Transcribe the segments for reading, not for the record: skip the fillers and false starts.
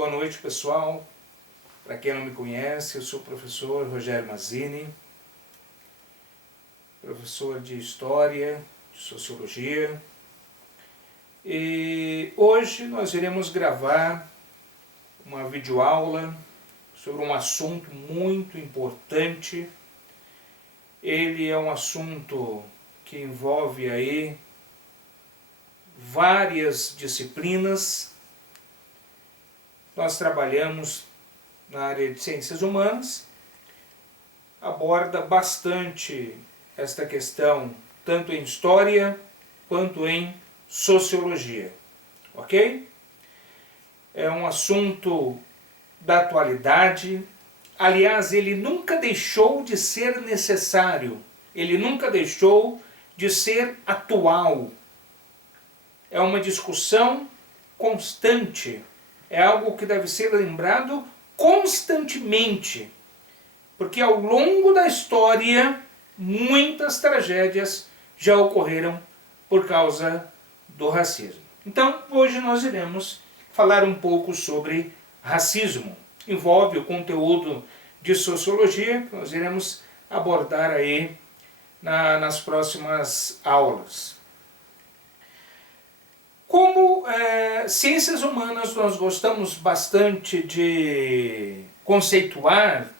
Boa noite, pessoal. Para quem não me conhece, eu sou o professor Rogério Mazzini, professor de História, de Sociologia. E hoje nós iremos gravar uma videoaula sobre um assunto muito importante. Ele é um assunto que envolve aí várias disciplinas. Nós trabalhamos na área de ciências humanas, aborda bastante esta questão, tanto em história quanto em sociologia, ok? É um assunto da atualidade. Aliás, ele nunca deixou de ser necessário, ele nunca deixou de ser atual. É uma discussão constante, é algo que deve ser lembrado constantemente, porque ao longo da história muitas tragédias já ocorreram por causa do racismo. Então, hoje nós iremos falar um pouco sobre racismo. Envolve o conteúdo de sociologia que nós iremos abordar aí nas próximas aulas. Como ciências humanas, nós gostamos bastante de conceituar.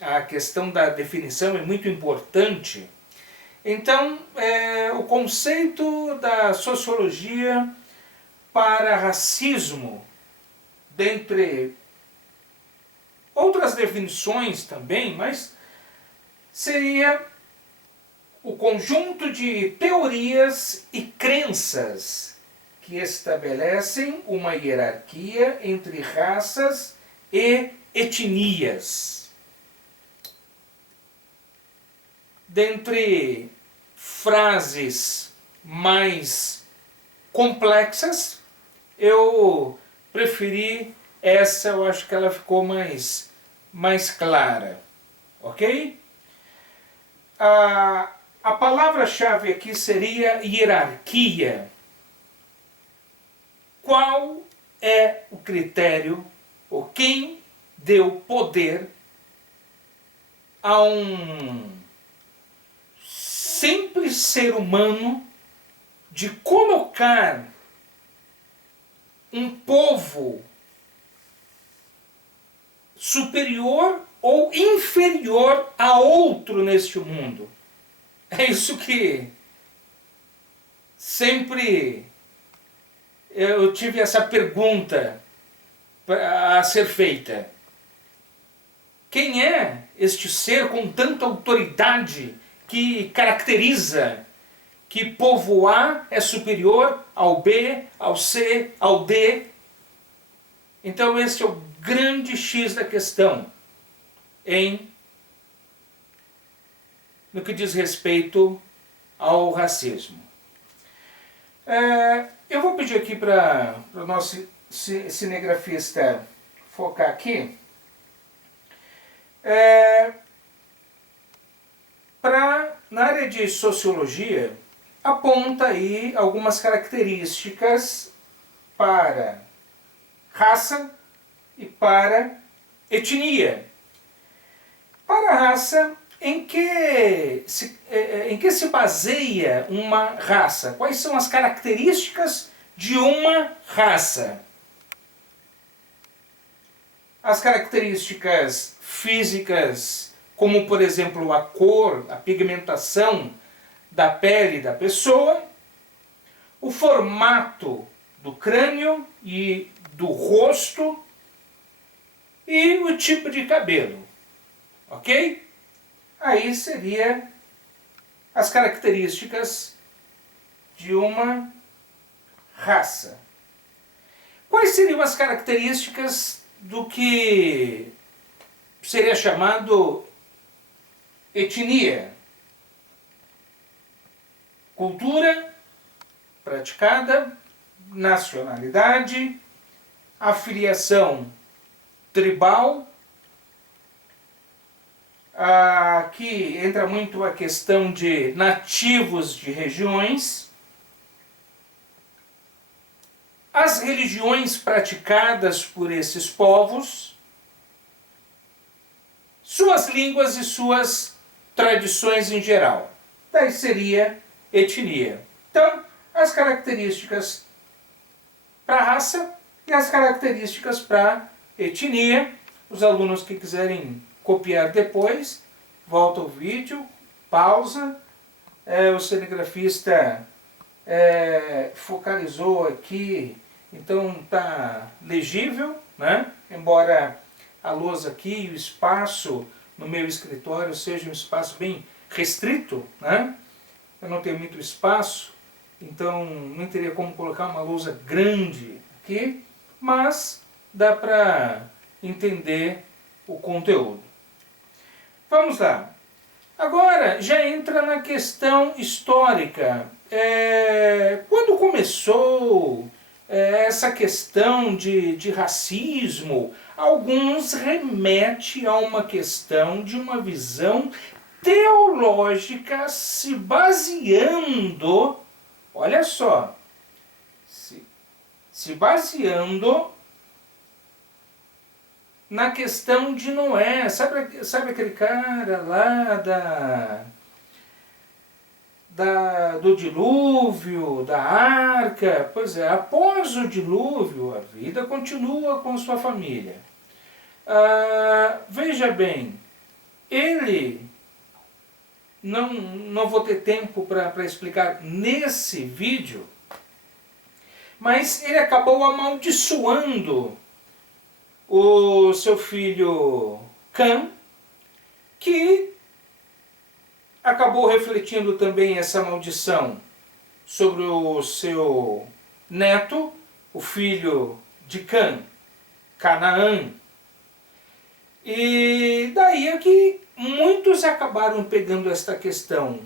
A questão da definição é muito importante. Então, o conceito da sociologia para racismo, dentre outras definições também, mas seria o conjunto de teorias e crenças que estabelecem uma hierarquia entre raças e etnias. Dentre frases mais complexas, eu preferi essa, eu acho que ela ficou mais clara, ok? A palavra-chave aqui seria hierarquia. Qual é o critério, ou quem deu poder a um simples ser humano de colocar um povo superior ou inferior a outro neste mundo? É isso que sempre eu tive essa pergunta a ser feita. Quem é este ser com tanta autoridade que caracteriza que povo A é superior ao B, ao C, ao D? Então este é o grande X da questão no que diz respeito ao racismo. Eu vou pedir aqui para o nosso cinegrafista focar aqui. Na área de sociologia, aponta aí algumas características para raça e para etnia. Para a raça, em que se baseia uma raça? Quais são as características de uma raça? As características físicas, como por exemplo a cor, a pigmentação da pele da pessoa, o formato do crânio e do rosto e o tipo de cabelo, ok? Aí seria as características de uma raça. Quais seriam as características do que seria chamado etnia? Cultura praticada, nacionalidade, afiliação tribal. Aqui entra muito a questão de nativos de regiões, as religiões praticadas por esses povos, suas línguas e suas tradições em geral. Daí seria etnia. Então, as características para a raça e as características para etnia. Os alunos que quiserem copiar depois, volta o vídeo, pausa. O cinegrafista focalizou aqui, então está legível, né? Embora a lousa aqui e o espaço no meu escritório seja um espaço bem restrito, né? Eu não tenho muito espaço, então não teria como colocar uma lousa grande aqui, mas dá para entender o conteúdo. Vamos lá. Agora já entra na questão histórica. Quando começou essa questão de racismo, alguns remete a uma questão de uma visão teológica se baseando, olha só, se baseando na questão de Noé. Sabe aquele cara lá do dilúvio, da arca? Pois é, após o dilúvio, a vida continua com sua família. Veja bem, ele, não vou ter tempo para explicar nesse vídeo, mas ele acabou amaldiçoando o seu filho Cã, que acabou refletindo também essa maldição sobre o seu neto, o filho de Cã, Canaã. E daí é que muitos acabaram pegando esta questão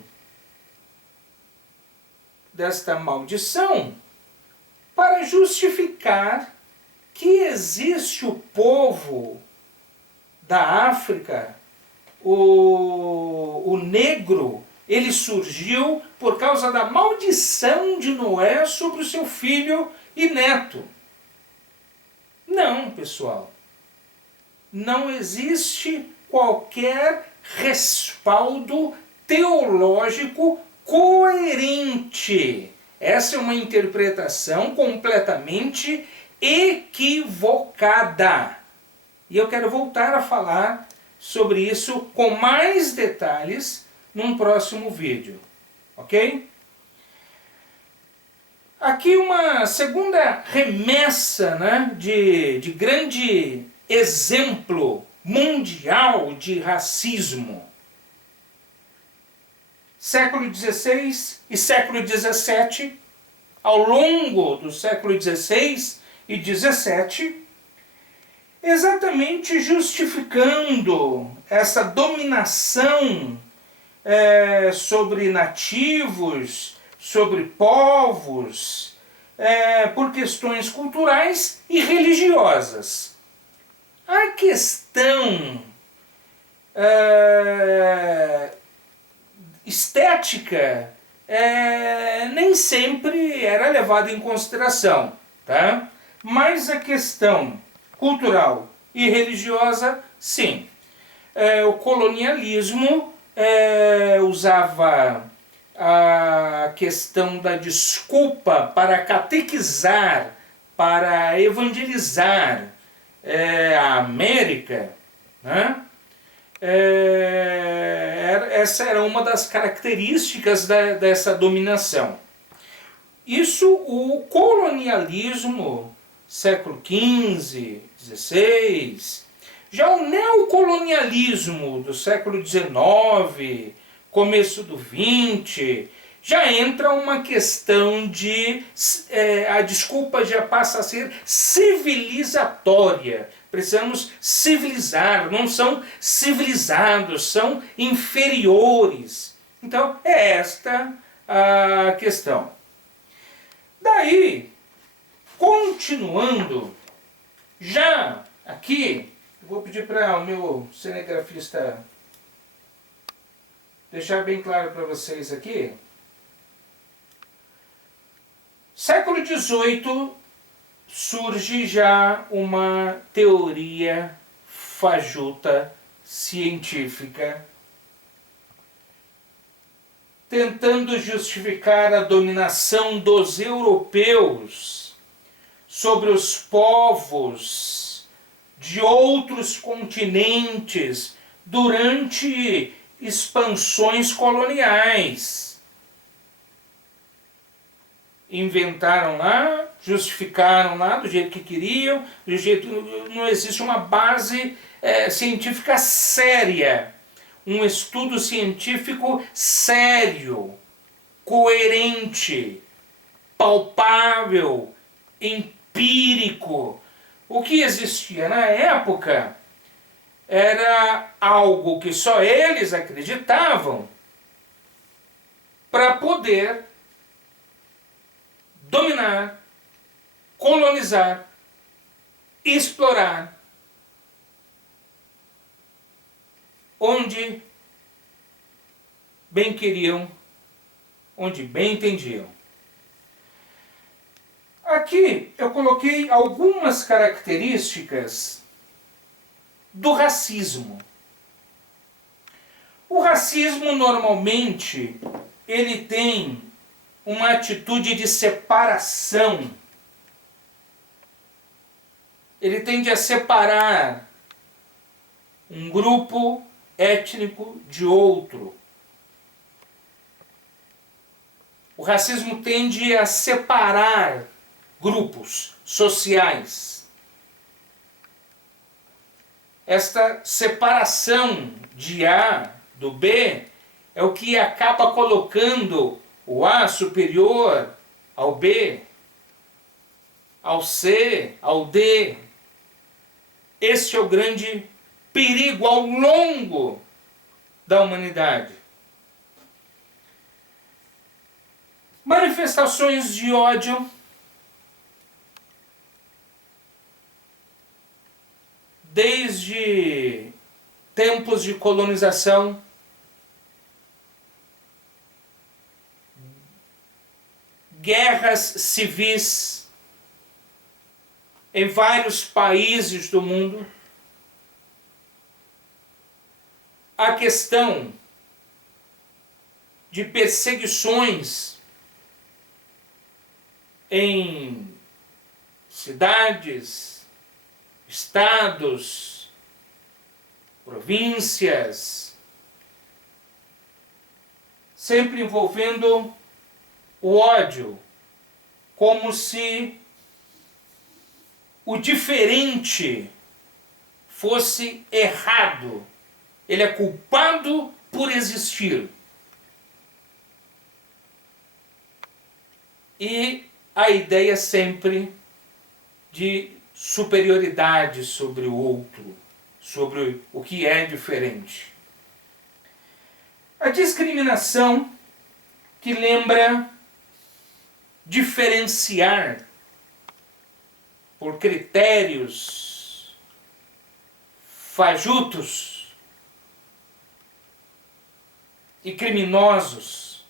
desta maldição para justificar que existe o povo da África, o negro, ele surgiu por causa da maldição de Noé sobre o seu filho e neto. Não, pessoal. Não existe qualquer respaldo teológico coerente. Essa é uma interpretação completamente equivocada. E eu quero voltar a falar sobre isso com mais detalhes num próximo vídeo. Ok? Aqui uma segunda remessa, né, de grande exemplo mundial de racismo. Século XVI e século XVII, ao longo do século XVI e XVII, exatamente justificando essa dominação sobre nativos, sobre povos, por questões culturais e religiosas. A questão estética nem sempre era levada em consideração, tá? Mas a questão cultural e religiosa, sim. O colonialismo usava a questão da desculpa para catequizar, para evangelizar a América, né? Essa era uma das características dessa dominação. Isso, o colonialismo, século XV, XVI, já o neocolonialismo do século XIX, começo do XX, já entra uma questão de... a desculpa já passa a ser civilizatória. Precisamos civilizar, não são civilizados, são inferiores. Então, é esta a questão. Daí, continuando, já aqui, vou pedir para o meu cinegrafista deixar bem claro para vocês aqui. Século XVIII surge já uma teoria fajuta científica tentando justificar a dominação dos europeus sobre os povos de outros continentes durante expansões coloniais. Inventaram lá, justificaram lá do jeito que queriam, do jeito, não existe uma base científica séria, um estudo científico sério, coerente, palpável, empírico. O que existia na época era algo que só eles acreditavam para poder dominar, colonizar, explorar onde bem queriam, onde bem entendiam. Aqui eu coloquei algumas características do racismo. O racismo normalmente ele tem uma atitude de separação. Ele tende a separar um grupo étnico de outro. O racismo tende a separar grupos sociais. Esta separação de A do B é o que acaba colocando o A superior ao B, ao C, ao D. Este é o grande perigo ao longo da humanidade. Manifestações de ódio desde tempos de colonização, guerras civis em vários países do mundo, a questão de perseguições em cidades, estados, províncias, sempre envolvendo o ódio, como se o diferente fosse errado. Ele é culpado por existir. E a ideia sempre de superioridade sobre o outro, sobre o que é diferente. A discriminação que lembra diferenciar por critérios fajutos e criminosos,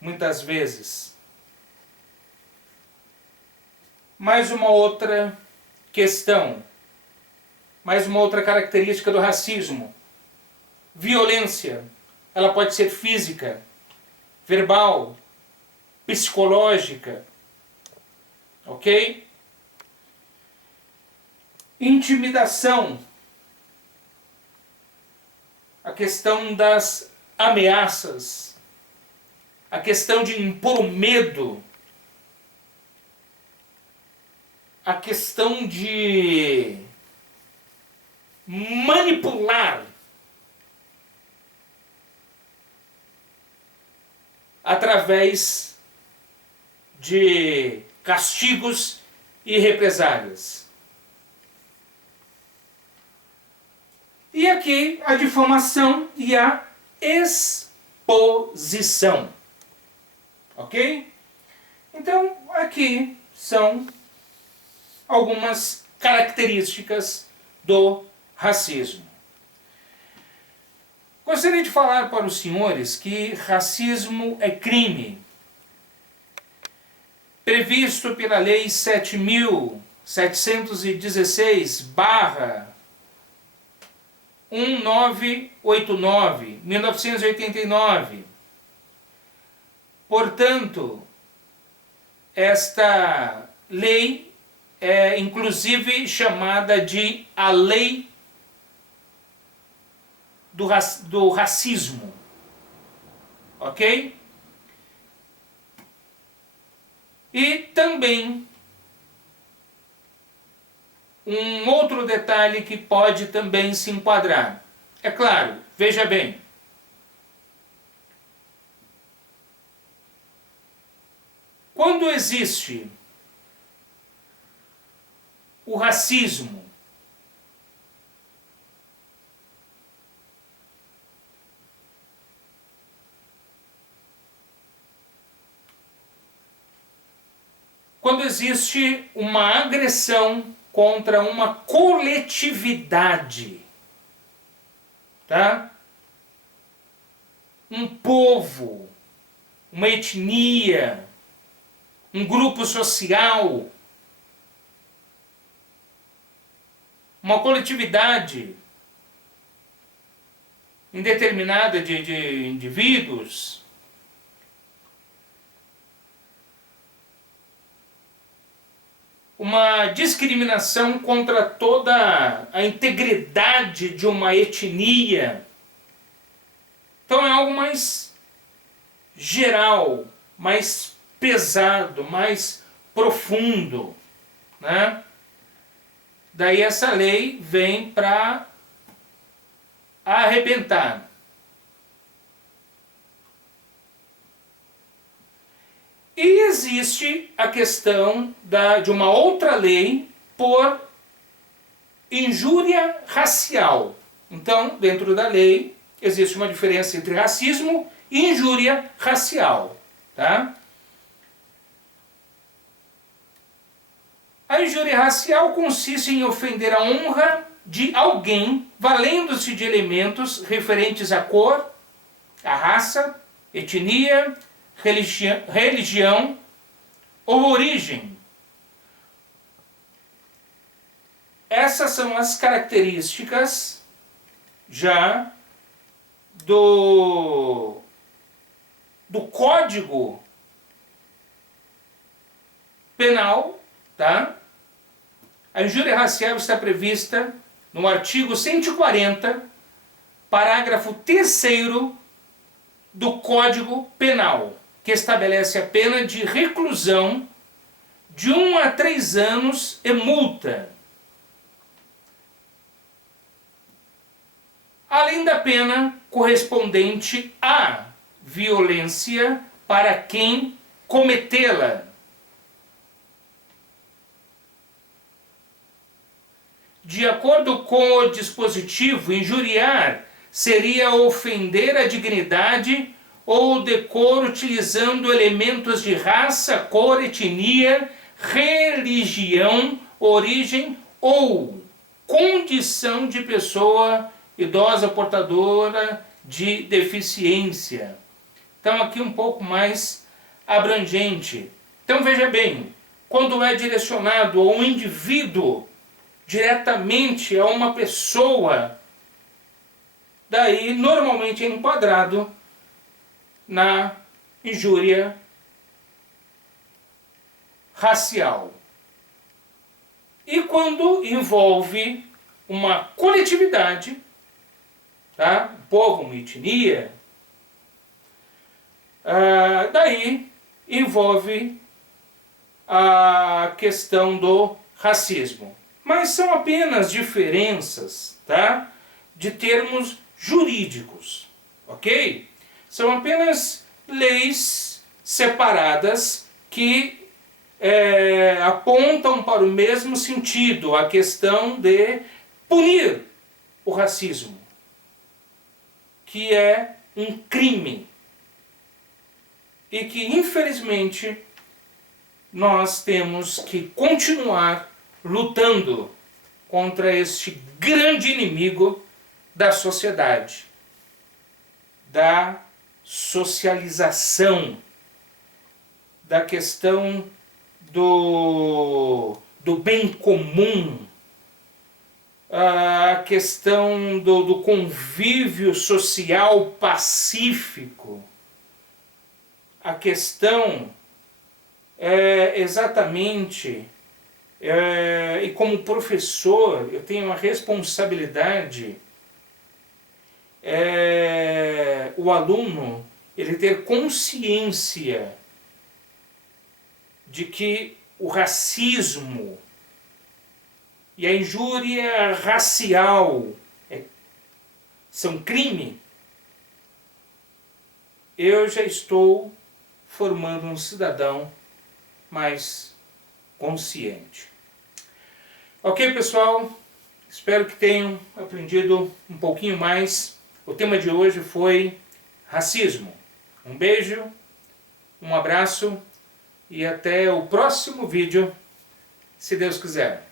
muitas vezes. Mais uma outra questão, mais uma outra característica do racismo: violência. Ela pode ser física, verbal, psicológica, ok? Intimidação. A questão das ameaças, a questão de impor o medo, a questão de manipular através de castigos e represálias. E aqui a difamação e a exposição. Ok? Então, aqui são algumas características do racismo. Gostaria de falar para os senhores que racismo é crime. previsto pela Lei 7.716/1989, 1989. Portanto, esta lei é inclusive chamada de a Lei do Racismo, ok? E também um outro detalhe que pode também se enquadrar. É claro, veja bem, quando existe o racismo, quando existe uma agressão contra uma coletividade, tá? Um povo, uma etnia, um grupo social, uma coletividade indeterminada de indivíduos, uma discriminação contra toda a integridade de uma etnia. Então é algo mais geral, mais pesado, mais profundo, né? Daí essa lei vem para arrebentar. E existe a questão de uma outra lei por injúria racial. Então, dentro da lei, existe uma diferença entre racismo e injúria racial. Tá? A injúria racial consiste em ofender a honra de alguém valendo-se de elementos referentes à cor, à raça, etnia, religião ou origem. Essas são as características já do Código Penal, tá? A injúria racial está prevista no artigo 140, parágrafo 3º do Código Penal, que estabelece a pena de reclusão de 1 a 3 anos e multa, além da pena correspondente à violência para quem cometê-la. De acordo com o dispositivo, injuriar seria ofender a dignidade ou o decoro utilizando elementos de raça, cor, etnia, religião, origem ou condição de pessoa idosa portadora de deficiência. Então aqui um pouco mais abrangente. Então veja bem, quando é direcionado a um indivíduo, diretamente a uma pessoa, daí normalmente é enquadrado na injúria racial. E quando envolve uma coletividade, tá? Um povo, uma etnia, daí envolve a questão do racismo. Mas são apenas diferenças, tá? De termos jurídicos, ok? São apenas leis separadas que apontam para o mesmo sentido, a questão de punir o racismo, que é um crime e que, infelizmente, nós temos que continuar lutando contra este grande inimigo da sociedade, da socialização, da questão do bem comum, a questão do convívio social pacífico, a questão é exatamente, e como professor eu tenho uma responsabilidade, o aluno ele ter consciência de que o racismo e a injúria racial são crime. Eu já estou formando um cidadão mais consciente. Ok, pessoal? Espero que tenham aprendido um pouquinho mais. O tema de hoje foi racismo. Um beijo, um abraço e até o próximo vídeo, se Deus quiser.